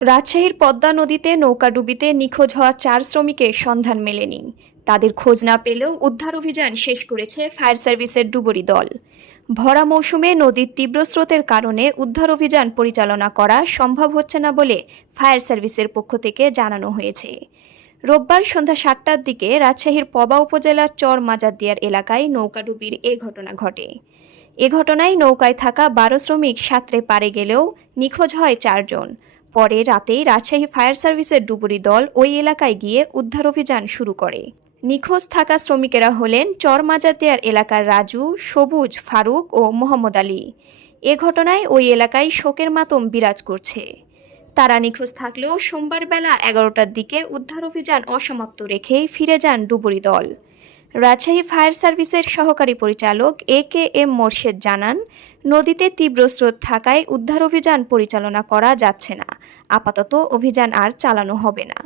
রাজশাহীর পদ্মা নদীতে নৌকাডুবিতে নিখোঁজ হওয়া চার শ্রমিকের সন্ধান মেলেনি। তাদের খোঁজ না পেলেও উদ্ধার অভিযান শেষ করেছে ফায়ার সার্ভিসের ডুবুরি দল। ভরা মৌসুমে নদীর তীব্র স্রোতের কারণে উদ্ধার অভিযান পরিচালনা করা সম্ভব হচ্ছে না বলে ফায়ার সার্ভিসের পক্ষ থেকে জানানো হয়েছে। রোববার সন্ধ্যা সাতটার দিকে রাজশাহীর পবা উপজেলার চর মাজারদিয়ার এলাকায় নৌকাডুবির এ ঘটনা ঘটে। এ ঘটনায় নৌকায় থাকা বারো শ্রমিক সাঁতরে পারে গেলেও নিখোঁজ হয় চারজন। পরে রাতেই রাজশাহী ফায়ার সার্ভিসের ডুবুরি দল ওই এলাকায় গিয়ে উদ্ধার অভিযান শুরু করে। নিখোঁজ থাকা শ্রমিকেরা হলেন চরমাজাতিয়ার এলাকার রাজু, সবুজ, ফারুক ও মোহাম্মদ আলী। এ ঘটনায় ওই এলাকায় শোকের মাতম বিরাজ করছে। তারা নিখোঁজ থাকলেও সোমবার বেলা এগারোটার দিকে উদ্ধার অভিযান অসমাপ্ত রেখেই ফিরে যান ডুবুরি দল। রাজশাহী ফায়ার সার্ভিসের সহকারী পরিচালক এ কে এম মোর্শেদ জানান, নদীতে তীব্র স্রোত থাকায় উদ্ধার অভিযান পরিচালনা করা যাচ্ছে না। আপাতত অভিযান আর চালানো হবে না।